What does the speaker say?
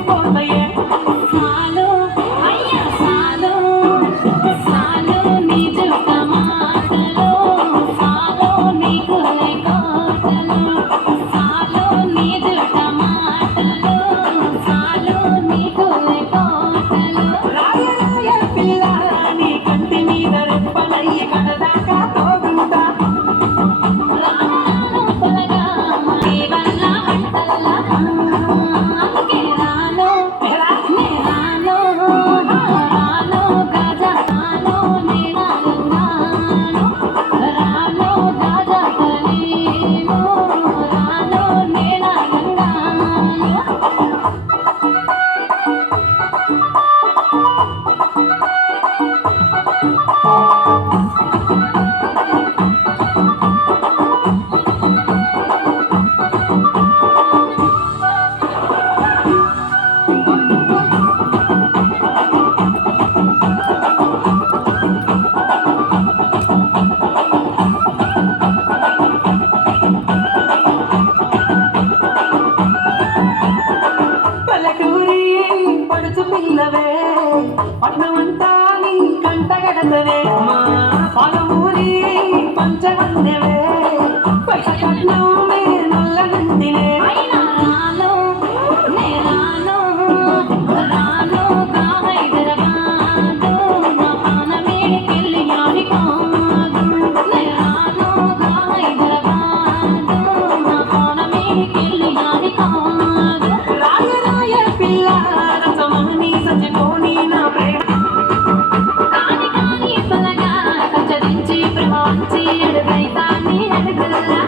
మురిసిపోతాయే సాలు అయ్యా సాలు సాలు నీ జుట్ట మాటలు సాలు నీ కులే కోటలు సాలు నీ జుట్ట మాటలు సాలు నీ కులే కోటలు రాయ పిల్ల నీ కంటి మీద రెప్పలయ్యి కడదాకా తోడుంటా రాను పొలగా నీ వల్ల మంటల్లా అందుకే రాను నే రాను రాను గాజా రాను నే రాను రాను గాజా తలీను రాను నే రాను పల్లెటూరి పడుచు పిల్లవే పట్నమంతా నీ కంటగడతవే మా పాలమూరి పంచగన్నెవే పైసకట్నమే నల్లగంటినే అయినా రాను నే రాను రాను గా హైదరాబాదు నా పానమేడికెళ్ళి యాడి కాదు నే రాను గా హైదరాబాదు నా పానమేడికెళ్ళి యాడి కాదు రాయ పిల్ల రసమని సచిపోని నా ప్రేమ కాని పలగా కచ్చరించి ప్రవాంచి అడుగైతాన్ని అడుగుల్లా